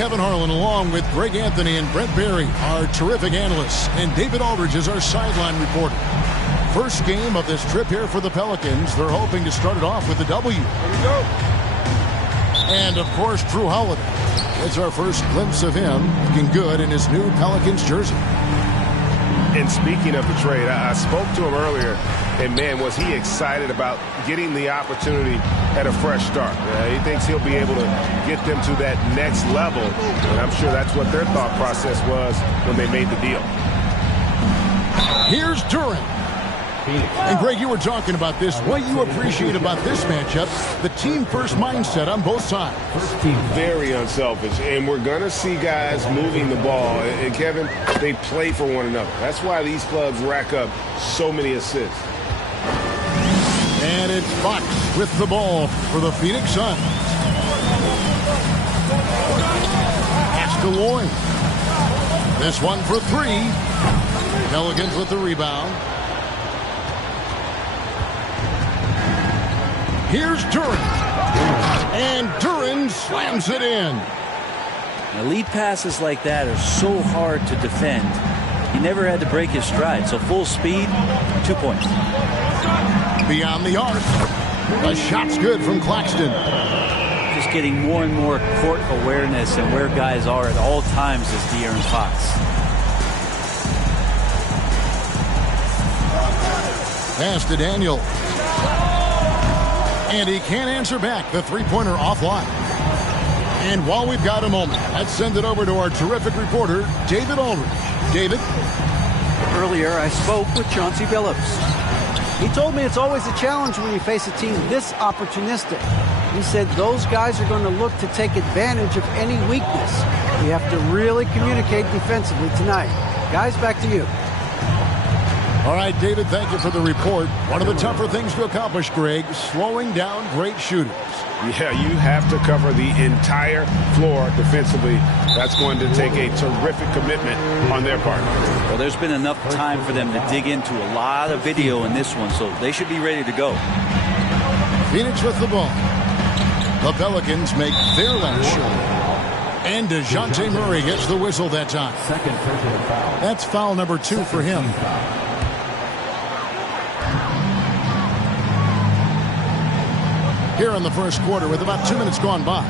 Kevin Harlan along with Greg Anthony and Brent Barry, our terrific analysts, and David Aldridge is our sideline reporter. First game of this trip here for the Pelicans. They're hoping to start it off with a W. Here we go. And, of course, Drew Holiday. It's our first glimpse of him looking good in his new Pelicans jersey. And speaking of the trade, I spoke to him earlier, and, man, was he excited about getting the opportunity at a fresh start. He thinks he'll be able to get them to that next level, and I'm sure that's what their thought process was when they made the deal. Here's Duren. And, Greg, you were talking about this. What you appreciate about this matchup, the team-first mindset on both sides. Very unselfish, and we're going to see guys moving the ball. And, Kevin, they play for one another. That's why these clubs rack up so many assists. And it's Fox with the ball for the Phoenix Suns. Pass to Lloyd. This one for three. Pelicans with the rebound. Here's Duren. And Duren slams it in. Now, lead passes like that are so hard to defend. He never had to break his stride. So full speed, 2 points. Beyond the arc. A shot's good from Claxton. Just getting more and more court awareness and where guys are at all times is De'Aaron Fox. Pass to Daniel. And he can't answer back. The three-pointer offline. And while we've got a moment, let's send it over to our terrific reporter, David Aldridge. David? Earlier, I spoke with Chauncey Billups. He told me it's always a challenge when you face a team this opportunistic. He said those guys are going to look to take advantage of any weakness. We have to really communicate defensively tonight. Guys, back to you. All right, David, thank you for the report. One of the tougher things to accomplish, Greg, slowing down great shooters. Yeah, you have to cover the entire floor defensively. That's going to take a terrific commitment on their part. Well, there's been enough time for them to dig into a lot of video in this one, so they should be ready to go. Phoenix with the ball. The Pelicans make their last shot. And DeJounte Murray gets the whistle that time. Second personal foul. That's foul number 2 for him. Here in the first quarter with about 2 minutes gone by.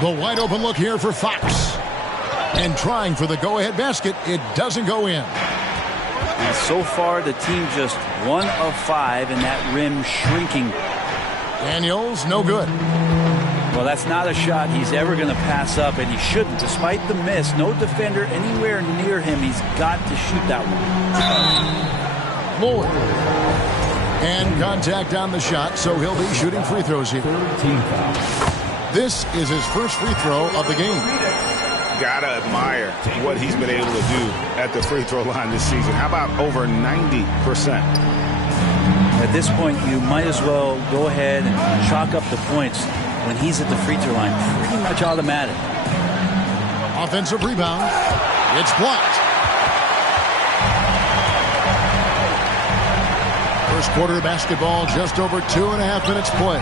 The wide open look here for Fox. And trying for the go-ahead basket. It doesn't go in. And so far, the team just 1 of 5 and that rim shrinking. Daniels, no good. Well, that's not a shot he's ever going to pass up, and he shouldn't. Despite the miss, no defender anywhere near him. He's got to shoot that one. Lloyd. And contact on the shot, so he'll be shooting free throws here. This is his first free throw of the game. Gotta admire what he's been able to do at the free throw line this season. How about over 90%? At this point, you might as well go ahead and chalk up the points when he's at the free throw line. Pretty much automatic. Offensive rebound. It's blocked. First quarter basketball, just over 2.5 minutes play.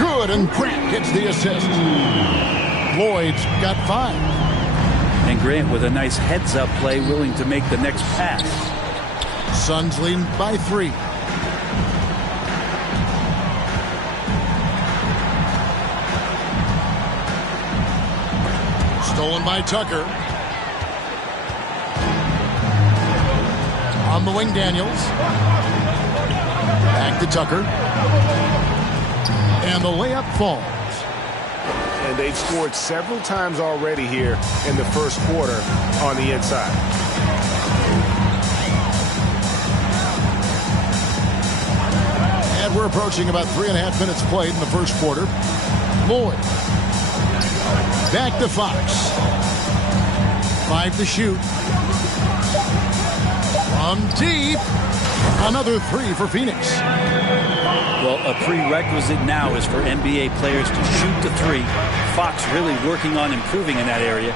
Good, and Grant gets the assist. Lloyd's got 5. And Grant with a nice heads-up play, willing to make the next pass. Suns lead by 3. Stolen by Tucker. On the wing, Daniels. Back to Tucker. And the layup falls. And they've scored several times already here in the first quarter on the inside. And we're approaching about 3.5 minutes played in the first quarter. Lloyd. Back to Fox. 5 to shoot. From deep. Another 3 for Phoenix. Well, a prerequisite now is for NBA players to shoot the 3. Fox really working on improving in that area.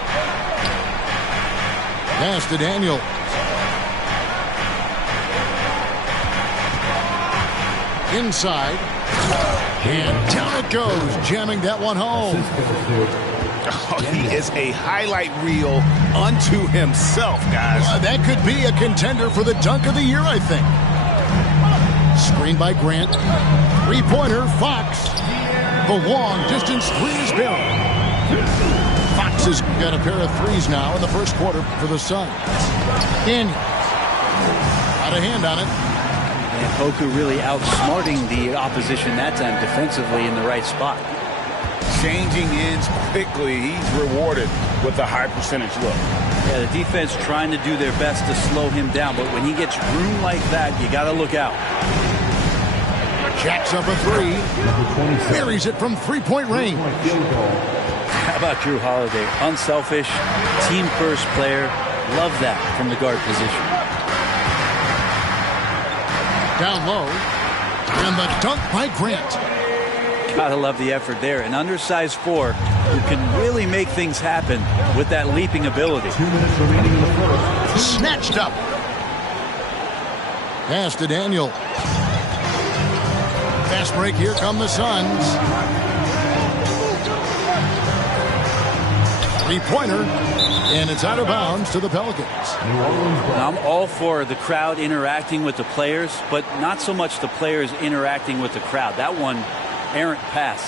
Pass to Daniel. Inside. And down it goes, jamming that one home. Oh, he is a highlight reel unto himself, guys. That could be a contender for the dunk of the year, I think. Screen by Grant. Three-pointer, Fox. The long-distance three is buried. Fox has got a pair of threes now in the first quarter for the Suns. Daniels. Out of hand on it. And Poku really outsmarting the opposition that time defensively in the right spot. Changing ends quickly. He's rewarded with a high percentage look. Yeah, the defense trying to do their best to slow him down, but when he gets room like that, you got to look out. Jacks up a three. Buries it from three-point range. How about Drew Holiday? Unselfish, team-first player. Love that from the guard position. Down low. And the dunk by Grant. Gotta love the effort there. An undersized four who can really make things happen with that leaping ability. 2 minutes remaining in the first. Snatched up. Pass to Daniel. Fast break. Here come the Suns. Three-pointer. And it's out of bounds to the Pelicans. Now, I'm all for the crowd interacting with the players, but not so much the players interacting with the crowd. That one, errant pass.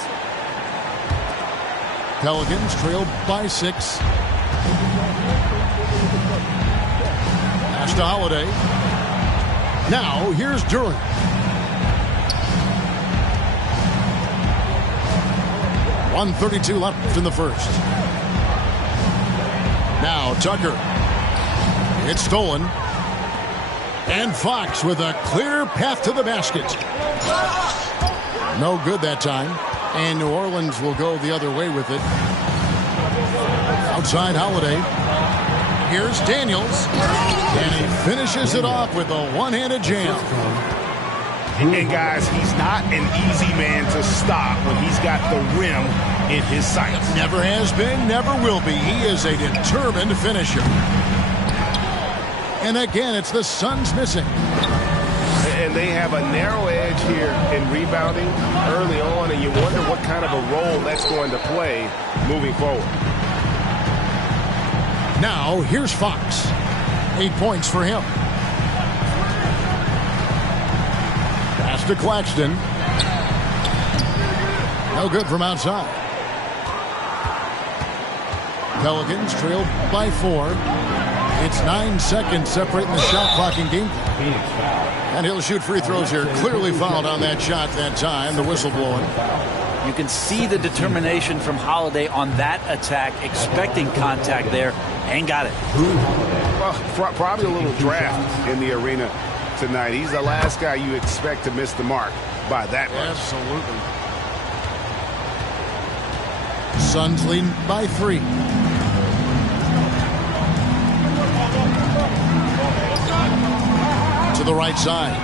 Pelicans trail by 6. Pass to Holiday. Now, here's Durant. .132 left in the first. Now Tucker. It's stolen. And Fox with a clear path to the basket. No good that time. And New Orleans will go the other way with it. Outside Holiday. Here's Daniels. And he finishes it off with a one-handed jam. And guys, he's not an easy man to stop when he's got the rim in his sights. Never has been, never will be. He is a determined finisher. And again, it's the Suns missing. And they have a narrow edge here in rebounding early on, and you wonder what kind of a role that's going to play moving forward. Now, here's Fox. 8 points for him. Pass to Claxton. No good from outside. Pelicans trail by 4. It's 9 seconds separating the shot clock in game. And he'll shoot free throws here. Clearly fouled on that shot that time. The whistle blowing. You can see the determination from Holiday on that attack, expecting contact there, and got it. Well, probably a little draft in the arena tonight. He's the last guy you expect to miss the mark by that much. Absolutely. Suns leading by 3. To the right side.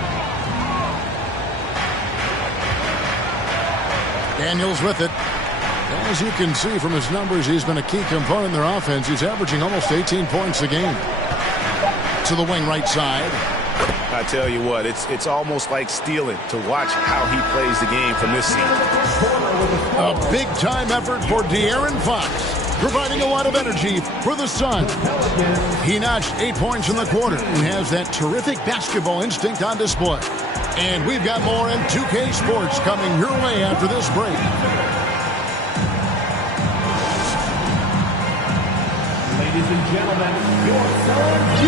Daniels with it. As you can see from his numbers, he's been a key component in their offense. He's averaging almost 18 points a game. To the wing right side. I tell you what, it's almost like stealing to watch how he plays the game from this season. A big-time effort for De'Aaron Fox, providing a lot of energy for the Suns. He notched 8 points in the quarter and has that terrific basketball instinct on display. And we've got more in 2K Sports coming your way after this break. Ladies and gentlemen, your Suns.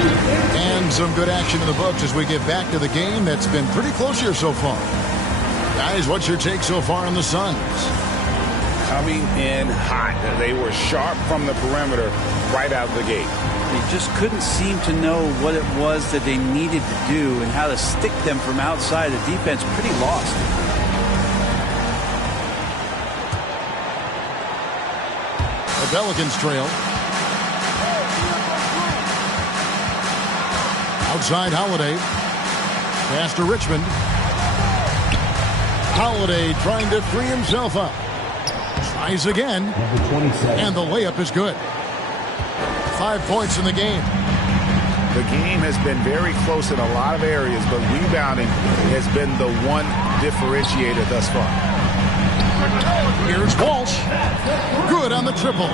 And some good action in the books as we get back to the game that's been pretty close here so far. Guys, what's your take so far on the Suns? Coming in hot. They were sharp from the perimeter right out of the gate. They just couldn't seem to know what it was that they needed to do and how to stick them from outside. The defense pretty lost. The Pelicans trail. Outside Holiday. Pass to Richmond. Holiday trying to free himself up. Tries again. And the layup is good. 5 points in the game. The game has been very close in a lot of areas, but rebounding has been the one differentiator thus far. Here's Walsh. Good on the triple.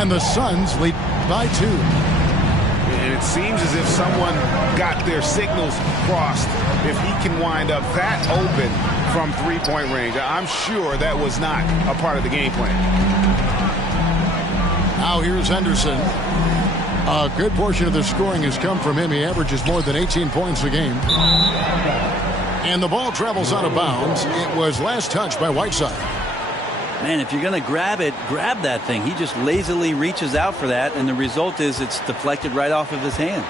And the Suns lead by 2. And it seems as if someone got their signals crossed. If he can wind up that open from three-point range, I'm sure that was not a part of the game plan. Now here's Henderson. A good portion of the scoring has come from him. He averages more than 18 points a game. And the ball travels out of bounds. It was last touched by Whiteside. Man, if you're going to grab it, grab that thing. He just lazily reaches out for that, and the result is it's deflected right off of his hand.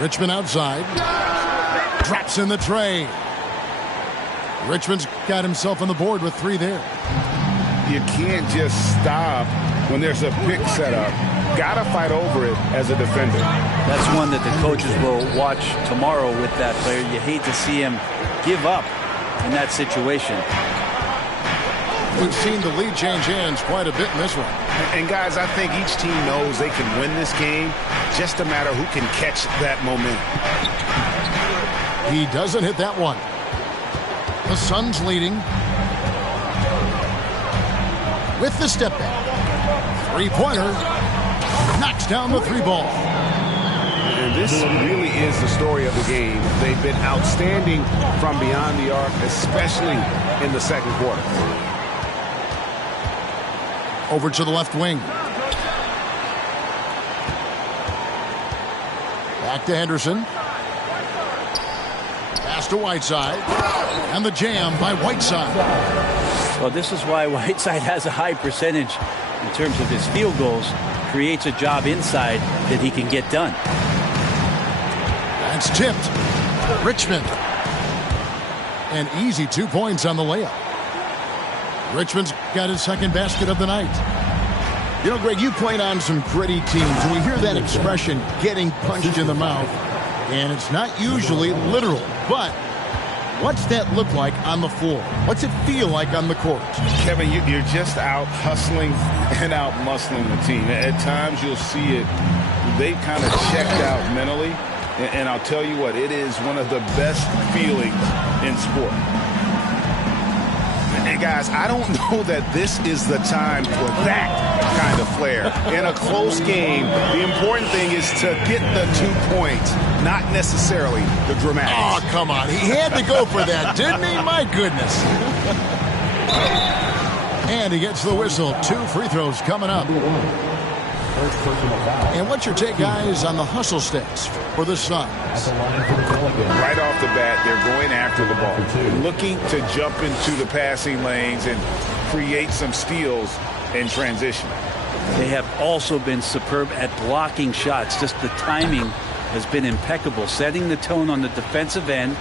Richmond outside. Drops in the tray. Richmond's got himself on the board with 3 there. You can't just stop when there's a pick set up. Gotta fight over it as a defender. That's one that the coaches will watch tomorrow with that player. You hate to see him give up in that situation. We've seen the lead change hands quite a bit in this one. And guys, I think each team knows they can win this game. Just a matter who can catch that momentum. He doesn't hit that one. The Suns leading. With the step back. Three-pointer. Knocks down the 3-ball. And this really is the story of the game. They've been outstanding from beyond the arc, especially in the second quarter. Over to the left wing. Back to Henderson. Pass to Whiteside. And the jam by Whiteside. Well, this is why Whiteside has a high percentage in terms of his field goals. Creates a job inside that he can get done. That's tipped. Richmond. An easy 2 points on the layup. Richmond's got his second basket of the night. You know, Greg, you played on some gritty teams, and we hear that expression, getting punched in the mouth. And it's not usually literal, but what's that look like on the floor? What's it feel like on the court? Kevin, you're just out hustling and out muscling the team. At times you'll see it. They've kind of checked out mentally. And I'll tell you what, it is one of the best feelings in sport. And guys, I don't know that this is the time for that kind of flair. In a close game, the important thing is to get the 2 points, not necessarily the dramatics. Oh, come on. He had to go for that, didn't he? My goodness. And he gets the whistle. 2 free throws coming up. And what's your take, guys, on the hustle stats for the Suns? Right off the bat, they're going after the ball, looking to jump into the passing lanes and create some steals in transition. They have also been superb at blocking shots. Just the timing has been impeccable, setting the tone on the defensive end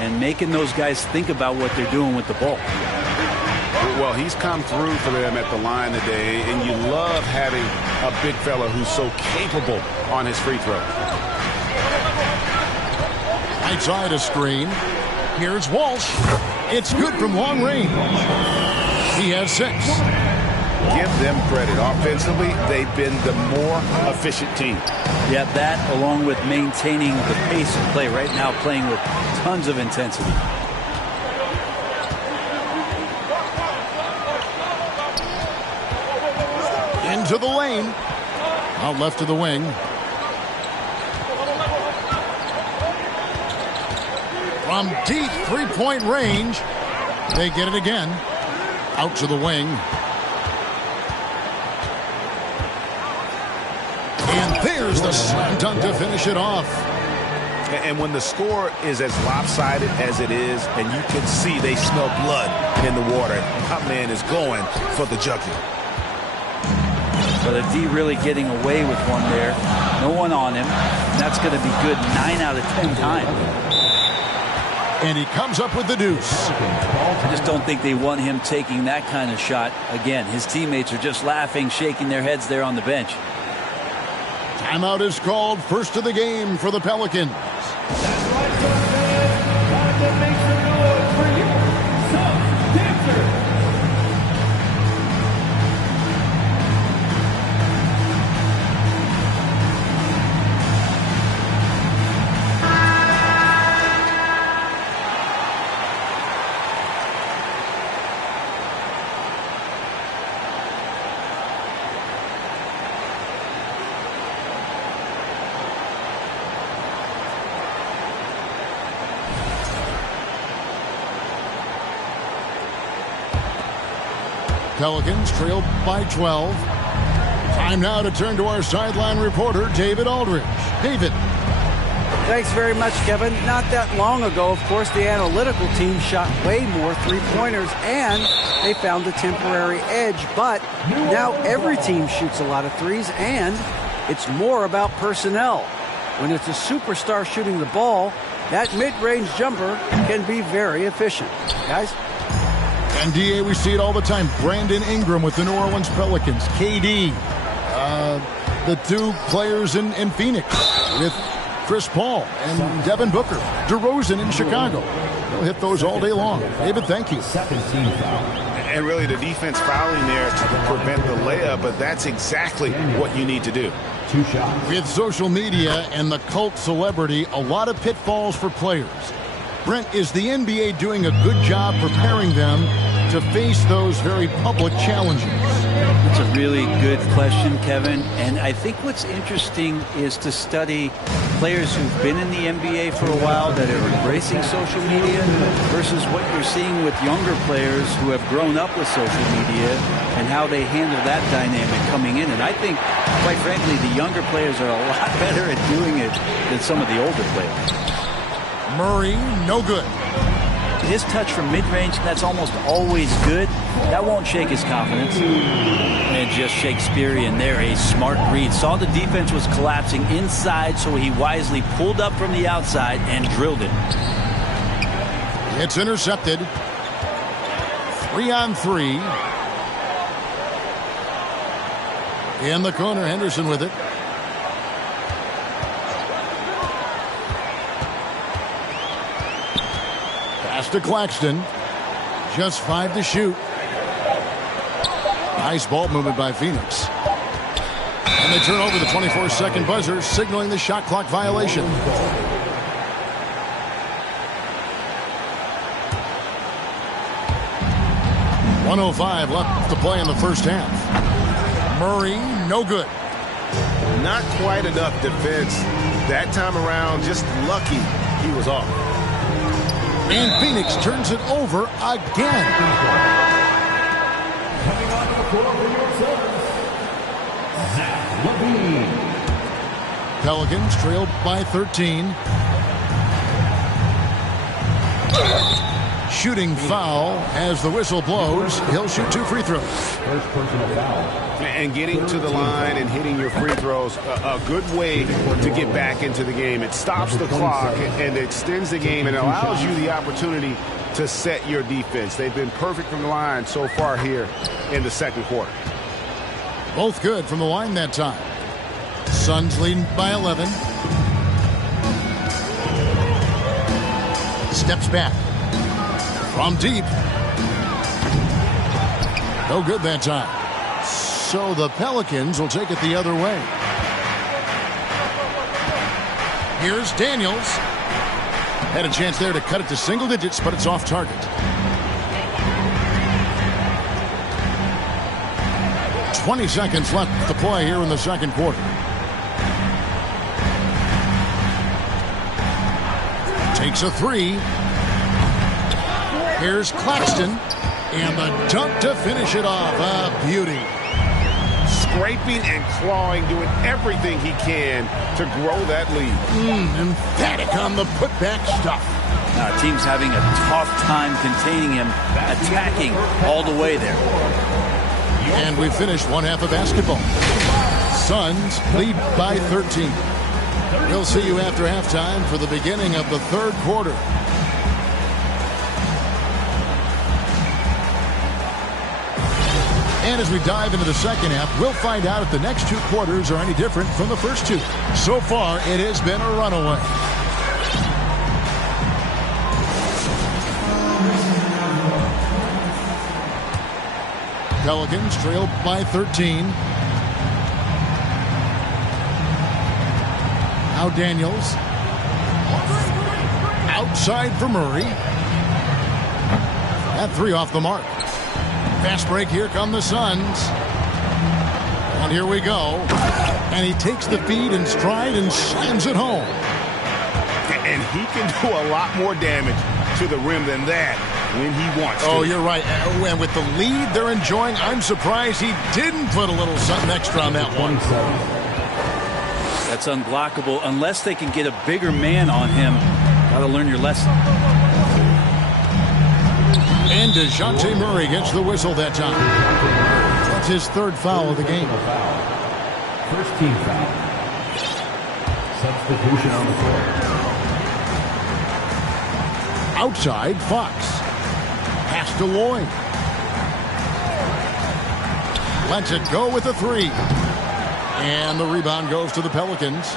and making those guys think about what they're doing with the ball. Well, he's come through for them at the line today, and you love having a big fella who's so capable on his free throw. Right side a screen. Here's Walsh. It's good from long range. He has 6. Give them credit. Offensively, they've been the more efficient team. Yeah, that along with maintaining the pace of play right now, playing with tons of intensity. Into the lane. Out left to the wing. From deep 3-point range. They get it again. Out to the wing. And there's the slam dunk to finish it off. And when the score is as lopsided as it is, and you can see they smell blood in the water, my man is going for the jugular. So the D really getting away with one there. No one on him. And that's going to be good 9 out of 10 times. And he comes up with the deuce. I just don't think they want him taking that kind of shot again. His teammates are just laughing, shaking their heads there on the bench. Timeout is called. First of the game for the Pelicans. Pelicans trail by 12. Time now to turn to our sideline reporter, David Aldridge. David. Thanks very much, Kevin. Not that long ago, of course, the analytical team shot way more three-pointers, and they found a temporary edge. But now every team shoots a lot of threes, and it's more about personnel. When it's a superstar shooting the ball, that mid-range jumper can be very efficient. Guys? And DA, we see it all the time. Brandon Ingram with the New Orleans Pelicans. KD. The two players in Phoenix with Chris Paul and Devin Booker. DeRozan in Chicago. They'll hit those all day long. David, thank you. And really the defense fouling there to prevent the layup, but that's exactly what you need to do. With social media and the cult celebrity, a lot of pitfalls for players. Brent, is the NBA doing a good job preparing them to face those very public challenges? It's a really good question, Kevin. And I think what's interesting is to study players who've been in the NBA for a while that are embracing social media versus what you're seeing with younger players who have grown up with social media and how they handle that dynamic coming in. And I think, quite frankly, the younger players are a lot better at doing it than some of the older players. Murray, no good. His touch from mid-range, that's almost always good. That won't shake his confidence. And just Shakespearean there, a smart read. Saw the defense was collapsing inside, so he wisely pulled up from the outside and drilled it. It's intercepted. 3-on-3. In the corner, Henderson with it. Pass to Claxton. Just 5 to shoot. Nice ball movement by Phoenix. And they turn over the 24-second buzzer, signaling the shot clock violation. .105 left to play in the first half. Murray, no good. Not quite enough defense that time around. Just lucky he was off. And Phoenix turns it over again. Coming on the floor for your service, Zach LaVine. Pelicans trail by 13. Shooting foul as the whistle blows. He'll shoot 2 free throws. First personal foul. And getting to the line and hitting your free throws, a good way to get back into the game. It stops the clock and extends the game and allows you the opportunity to set your defense. They've been perfect from the line so far here in the second quarter. Both good from the line that time. Suns leading by 11. Steps back. From deep. No good that time. So the Pelicans will take it the other way. Here's Daniels. Had a chance there to cut it to single digits, but it's off target. 20 seconds left to play here in the second quarter. Takes a 3. Here's Claxton. And the dunk to finish it off. A beauty. Scraping and clawing, doing everything he can to grow that lead. Emphatic on the putback stuff. Team's having a tough time containing him, attacking all the way there. And we finished one half of basketball. Suns lead by 13. We'll see you after halftime for the beginning of the third quarter. And as we dive into the second half, we'll find out if the next 2 quarters are any different from the first 2. So far, it has been a runaway. Pelicans trail by 13. Now Daniels. Outside for Murray. That 3 off the mark. Fast break, here come the Suns. And here we go. And he takes the feed in stride and slams it home. And he can do a lot more damage to the rim than that when he wants to. Oh, you're right. And with the lead they're enjoying, I'm surprised he didn't put a little something extra on that one. That's unblockable unless they can get a bigger man on him. Got to learn your lesson. And DeJounte Murray gets the whistle that time. That's his third foul of the game. First team foul. Substitution on the floor. Outside, Fox. Pass to Lloyd. Lets it go with a three. And the rebound goes to the Pelicans.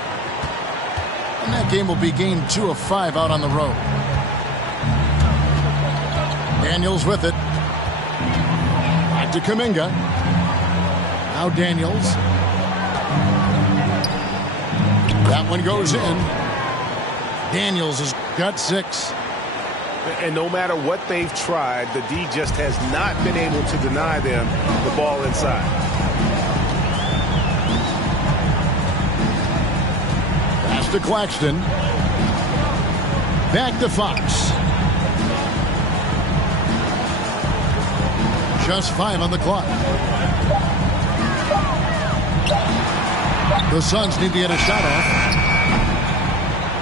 And that game will be game 2 of 5 out on the road. Daniels with it. Back to Kuminga. Now Daniels. That one goes in. Daniels has got 6. And no matter what they've tried, the D just has not been able to deny them the ball inside. Pass to Claxton. Back to Fox. Just 5 on the clock. The Suns need to get a shot off.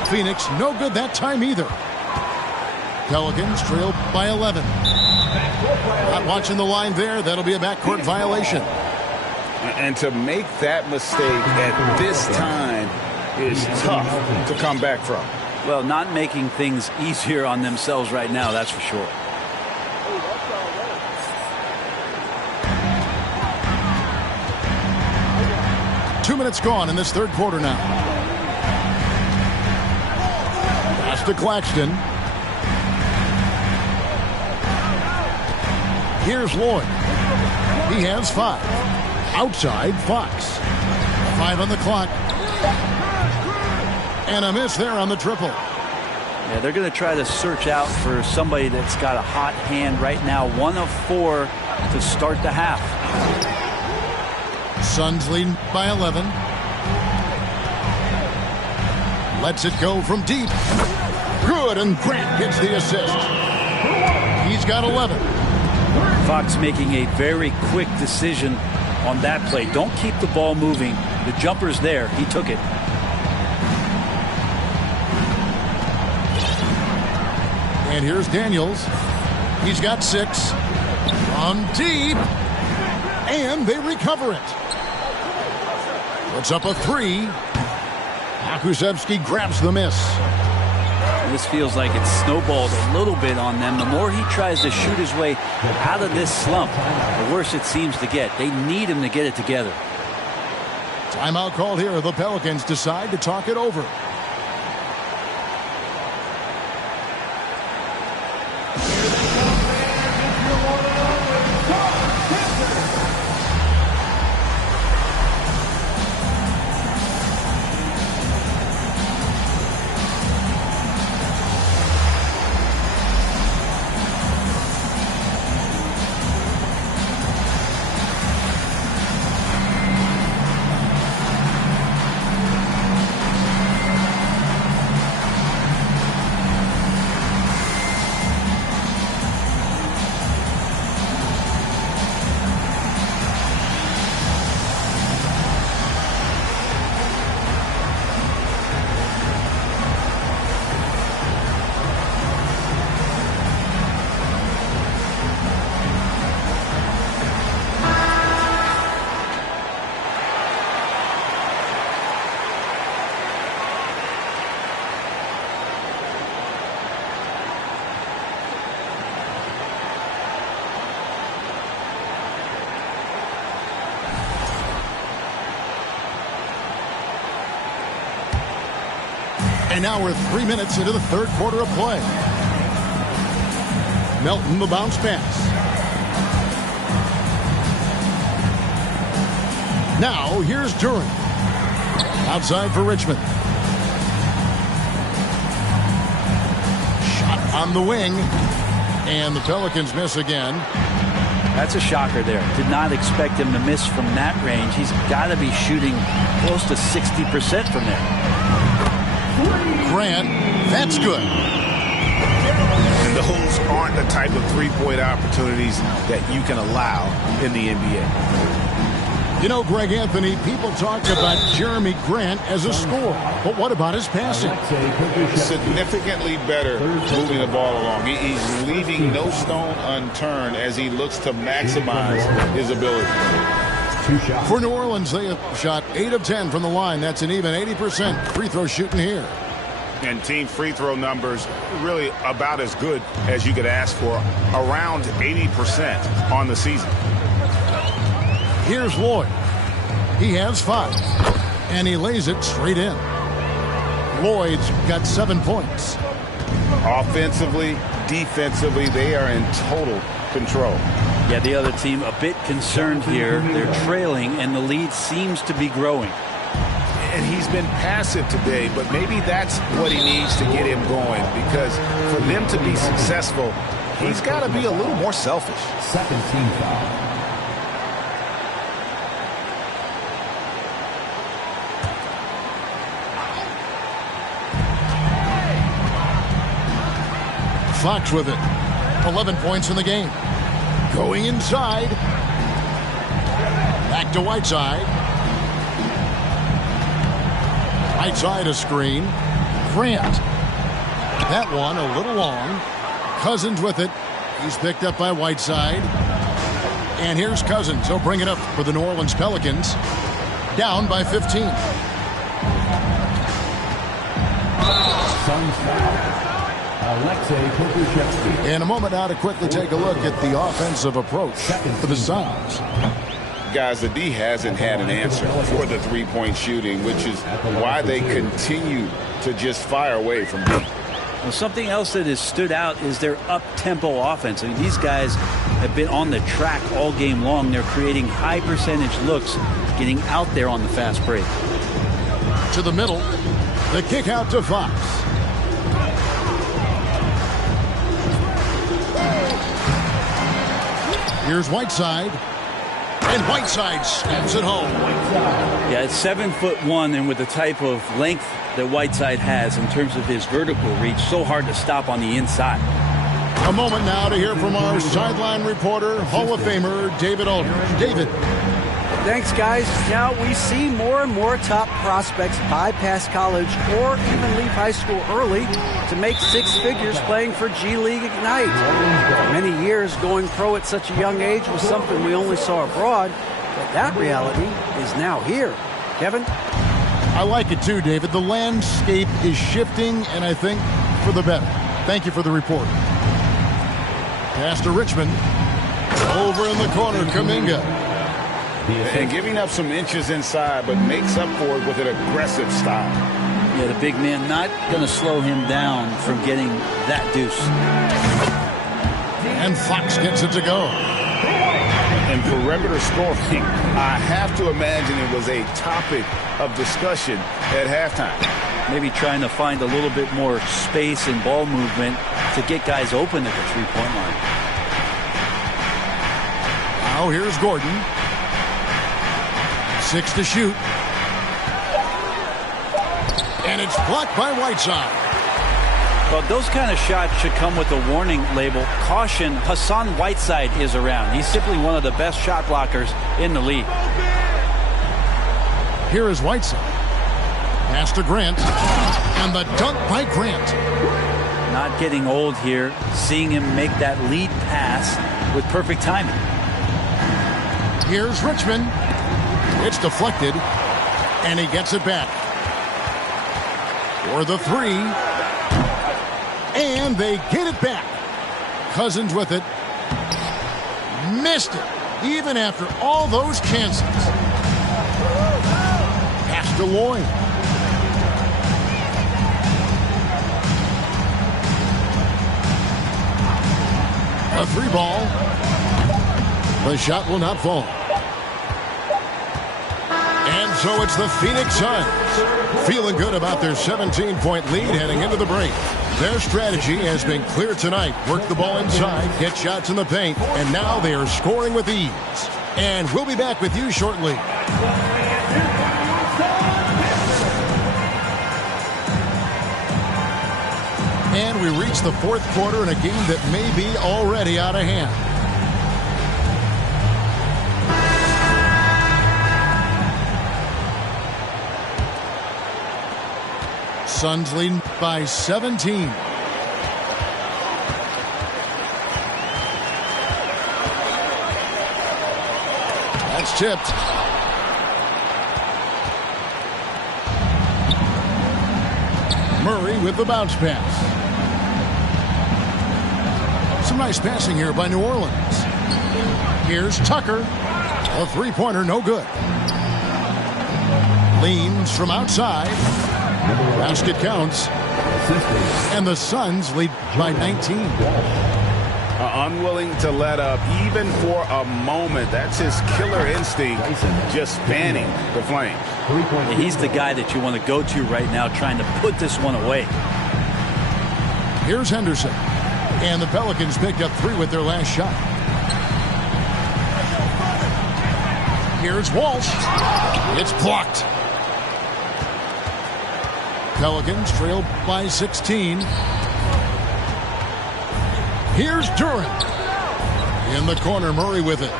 Phoenix, no good that time either. Pelicans trail by 11. Not watching the line there. That'll be a backcourt violation. And to make that mistake at this time is tough to come back from. Well, not making things easier on themselves right now, that's for sure. Two minutes gone in this third quarter now. Pass to Claxton. Here's Lloyd. He has 5. Outside, Fox. 5 on the clock. And a miss there on the triple. Yeah, they're going to try to search out for somebody that's got a hot hand right now. 1 of 4 to start the half. Suns leading by 11. Lets it go from deep. Good, and Grant gets the assist. He's got 11. Fox making a very quick decision on that play. Don't keep the ball moving. The jumper's there. He took it. And here's Daniels. He's got 6. On deep. And they recover it. Puts up a 3. Akusevsky grabs the miss. This feels like it's snowballed a little bit on them. The more he tries to shoot his way out of this slump, the worse it seems to get. They need him to get it together. Timeout called here. The Pelicans decide to talk it over. And now we're 3 minutes into the third quarter of play. Melton, the bounce pass. Now here's Duren. Outside for Richmond. Shot on the wing. And the Pelicans miss again. That's a shocker there. Did not expect him to miss from that range. He's got to be shooting close to 60% from there. Grant, that's good. And those aren't the type of three-point opportunities that you can allow in the NBA. You know, Greg Anthony, people talk about Jeremy Grant as a scorer, but what about his passing? Significantly better moving the ball along. He's leaving no stone unturned as he looks to maximize his ability. For New Orleans, they have shot 8 of 10 from the line. That's an even 80% free throw shooting here. And team free throw numbers really about as good as you could ask for, around 80% on the season. Here's Lloyd. He has 5, and he lays it straight in. Lloyd's got 7 points. Offensively, defensively, they are in total control. Yeah, the other team a bit concerned here. They're trailing, and the lead seems to be growing. And he's been passive today, but maybe that's what he needs to get him going, because for them to be successful, he's got to be a little more selfish. Second team foul. Fox with it. 11 points in the game. Going inside. Back to Whiteside. Whiteside a screen. Grant. That one a little long. Cousins with it. He's picked up by Whiteside. And here's Cousins. He'll bring it up for the New Orleans Pelicans. Down by 15. Suns foul. Alexei Pokusevski. In a moment now to quickly take a look at the offensive approach for the Suns. Guys, the D hasn't had an answer for the three-point shooting, which is why they continue to just fire away from deep. Well, something else that has stood out is their up-tempo offense. I mean, these guys have been on the track all game long. They're creating high-percentage looks, getting out there on the fast break. To the middle. The kick out to Fox. Here's Whiteside. And Whiteside snaps it home. Yeah, it's 7'1", and with the type of length that Whiteside has in terms of his vertical reach, so hard to stop on the inside. A moment now to hear from our sideline reporter, Hall of Famer David Aldridge. David. Thanks, guys. Now we see more and more top prospects bypass college or even leave high school early to make 6 figures playing for G League Ignite. For many years, going pro at such a young age was something we only saw abroad, but that reality is now here. Kevin? I like it too, David. The landscape is shifting, and I think for the better. Thank you for the report. Pass to Richmond. Over in the corner, Kuminga. And giving up some inches inside, but makes up for it with an aggressive style. Yeah, the big man not going to slow him down from getting that deuce. And Fox gets it to go. And perimeter scoring, I have to imagine it was a topic of discussion at halftime. Maybe trying to find a little bit more space and ball movement to get guys open at the three-point line. Now here's Gordon. 6 to shoot. And it's blocked by Whiteside. Well, those kind of shots should come with a warning label. Caution, Hassan Whiteside is around. He's simply one of the best shot blockers in the league. Here is Whiteside. Pass to Grant. And the dunk by Grant. Not getting old here. Seeing him make that lead pass with perfect timing. Here's Richmond. It's deflected, and he gets it back. For the 3. And they get it back. Cousins with it. Missed it, even after all those chances. Pass to Lloyd. A 3 ball. The shot will not fall. And so it's the Phoenix Suns feeling good about their 17-point lead heading into the break. Their strategy has been clear tonight. Work the ball inside, get shots in the paint, and now they are scoring with ease. And we'll be back with you shortly. And we reach the fourth quarter in a game that may be already out of hand. Suns leading by 17. That's tipped. Murray with the bounce pass. Some nice passing here by New Orleans. Here's Tucker. A three-pointer, no good. Leans from outside. Basket counts. And the Suns lead by 19. Unwilling to let up even for a moment. That's his killer instinct, just fanning the flames. He's the guy that you want to go to right now, trying to put this one away. Here's Henderson. And the Pelicans picked up 3 with their last shot. Here's Walsh. It's blocked. Pelicans trail by 16. Here's Durant. In the corner, Murray with it.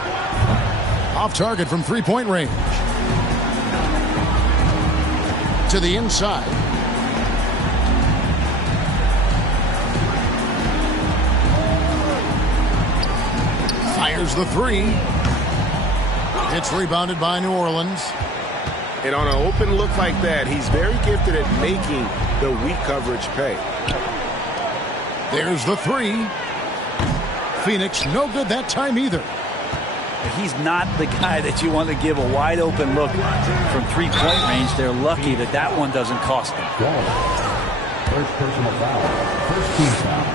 Off target from three-point range. To the inside. Fires the three. It's rebounded by New Orleans. And on an open look like that, he's very gifted at making the weak coverage pay. There's the three. Phoenix no good that time either. He's not the guy that you want to give a wide open look from three-point range. They're lucky that that one doesn't cost them. First personal foul. First team foul.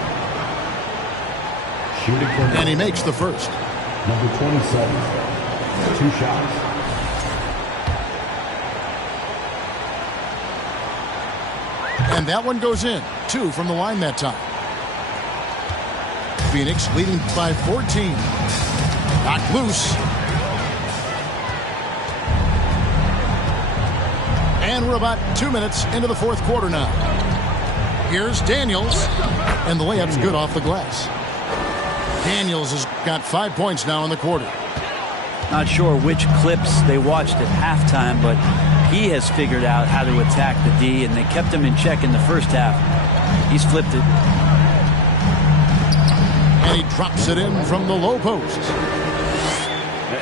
Shooting for and he makes the first. Number 27. 2 shots. And that one goes in. 2 from the line that time. Phoenix leading by 14. Knocked loose. And we're about 2 minutes into the fourth quarter now. Here's Daniels. And the layup's good off the glass. Daniels has got 5 points now in the quarter. Not sure which clips they watched at halftime, but he has figured out how to attack the D, and they kept him in check in the first half. He's flipped it. And he drops it in from the low post.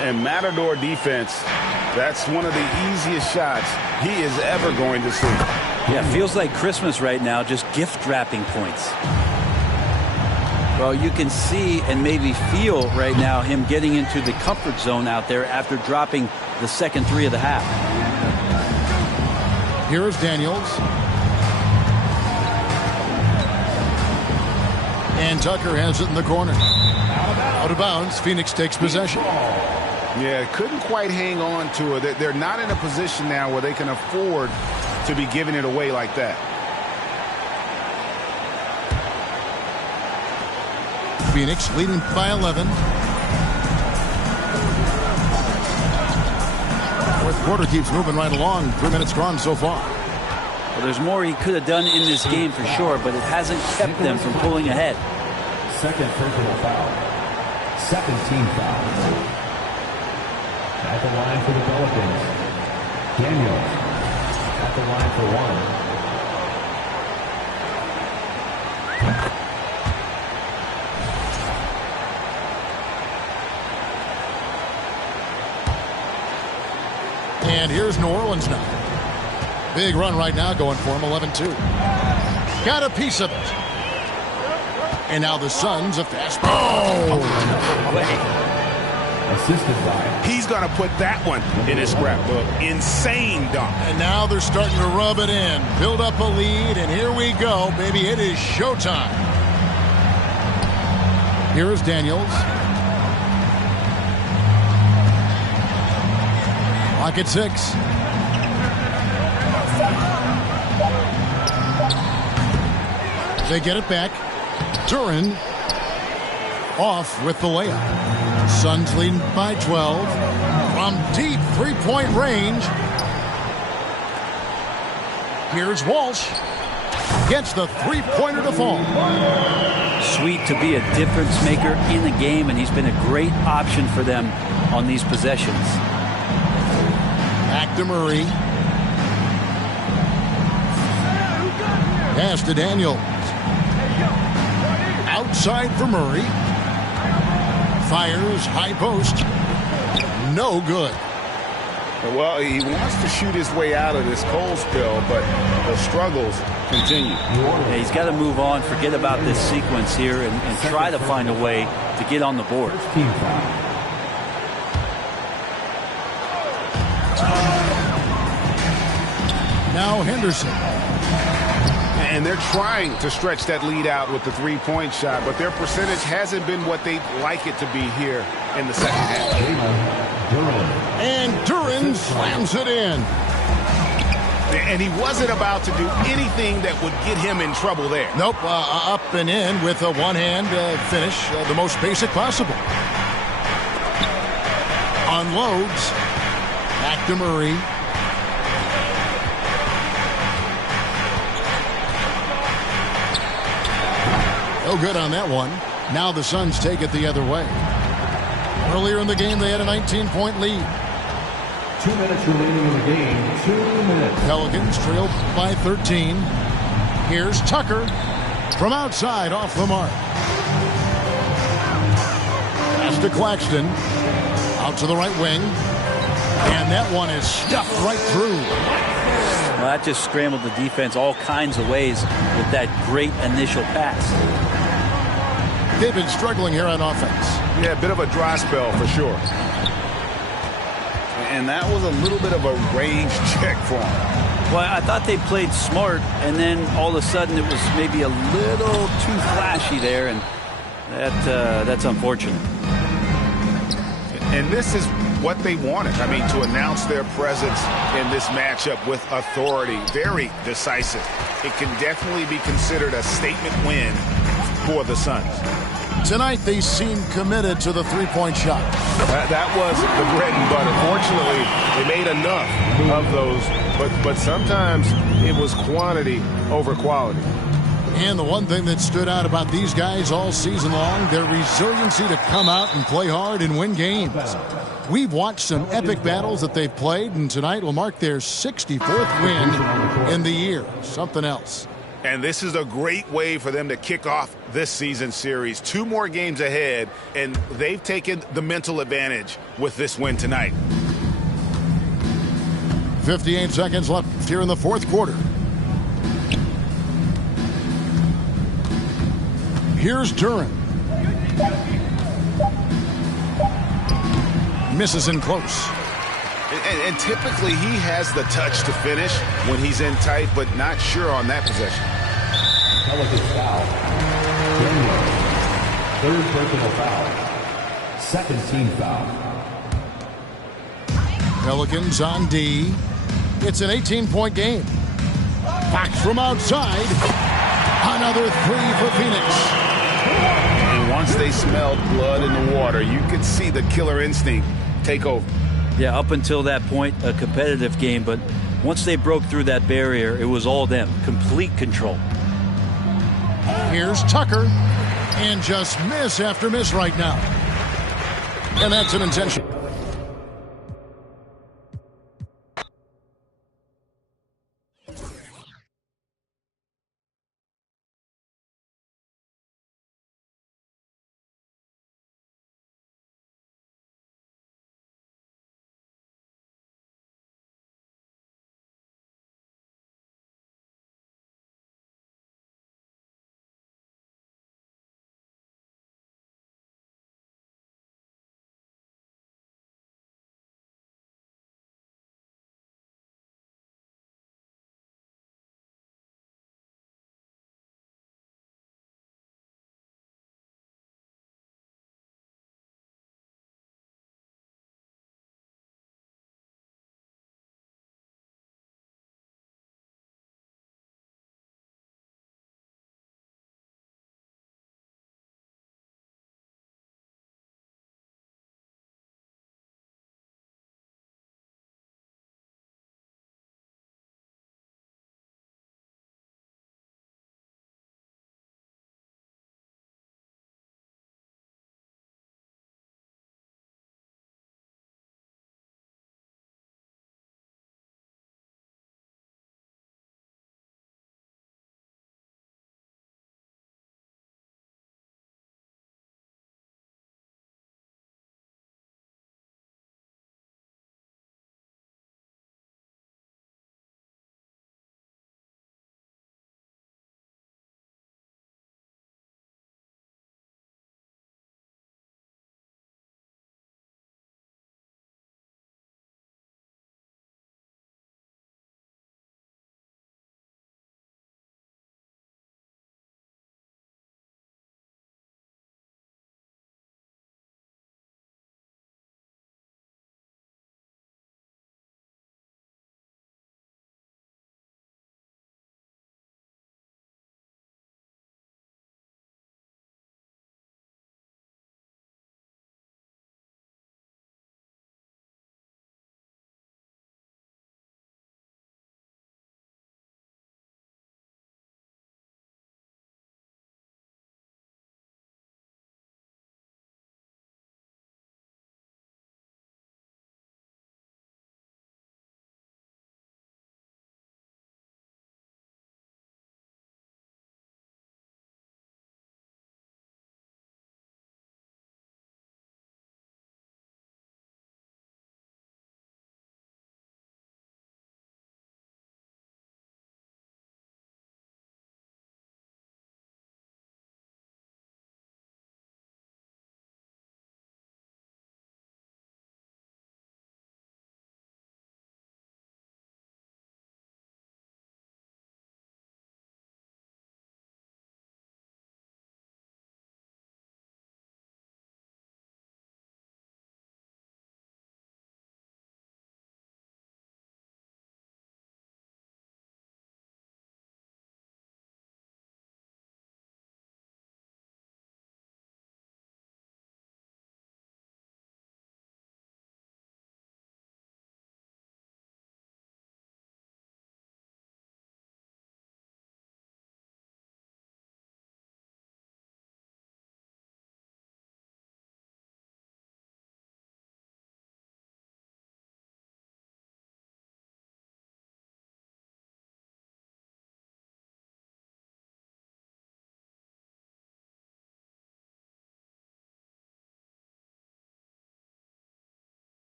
And Matador defense, that's one of the easiest shots he is ever going to see. Yeah, feels like Christmas right now, just gift wrapping points. Well, you can see and maybe feel right now him getting into the comfort zone out there after dropping the second three of the half. Here's Daniels. And Tucker has it in the corner. Out of bounds. Phoenix takes possession. Yeah, couldn't quite hang on to it. They're not in a position now where they can afford to be giving it away like that. Phoenix leading by 11. Fourth quarter keeps moving right along. 3 minutes gone so far. Well, there's more he could have done in this game for sure, but it hasn't kept them from pulling ahead. Second personal foul. Second team foul. At the line for the Pelicans. Daniels. At the line for 1. And here's New Orleans now. Big run right now going for him, 11-2. Got a piece of it. And now the Suns a fast break. Oh! Assisted by. He's going to put that one in his scrapbook. Insane dunk. And now they're starting to rub it in. Build up a lead, and here we go, baby. It is showtime. Here is Daniels. Clock at 6. They get it back. Duran off with the layup. Suns leading by 12. From deep three-point range. Here's Walsh. Gets the three-pointer to fall. Sweet to be a difference maker in the game, and he's been a great option for them on these possessions. Back to Murray. Pass to Daniels. Outside for Murray. Fires high post. No good. Well, he wants to shoot his way out of this cold spill, but the struggles continue. Yeah, he's got to move on, forget about this sequence here, and try to find a way to get on the board. Now Henderson. And they're trying to stretch that lead out with the three-point shot, but their percentage hasn't been what they'd like it to be here in the second half. And Duren slams it in. And he wasn't about to do anything that would get him in trouble there. Nope, up and in with a one-hand finish, the most basic possible. Unloads. Back to Murray. No good on that one. Now the Suns take it the other way. Earlier in the game, they had a 19-point lead. 2 minutes remaining in the game. 2 minutes. Pelicans trailed by 13. Here's Tucker from outside off the mark. Pass to Claxton. Out to the right wing. And that one is stuffed right through. Well, that just scrambled the defense all kinds of ways with that great initial pass. They've been struggling here on offense. Yeah, a bit of a dry spell for sure. And that was a little bit of a range check for him. Well, I thought they played smart, and then all of a sudden it was maybe a little too flashy there, and that's unfortunate. And this is what they wanted. I mean, to announce their presence in this matchup with authority. Very decisive. It can definitely be considered a statement win for the Suns. Tonight, they seem committed to the three-point shot. That was the bread and butter. Fortunately, they made enough of those, but sometimes it was quantity over quality. And the one thing that stood out about these guys all season long, their resiliency to come out and play hard and win games. We've watched some epic battles that they've played, and tonight will mark their 64th win in the year. Something else. And this is a great way for them to kick off this season series. 2 more games ahead, and they've taken the mental advantage with this win tonight. 58 seconds left here in the fourth quarter. Here's Duren. Misses in close. And typically he has the touch to finish when he's in tight, but not sure on that possession. Pelicans foul. Third personal foul. Second team foul. Pelicans on D. It's an 18-point game. Fox from outside. Another three for Phoenix. And once they smelled blood in the water, you could see the killer instinct take over. Yeah, up until that point, a competitive game, but once they broke through that barrier, it was all them. Complete control. Here's Tucker. And just miss after miss right now. And that's an intention.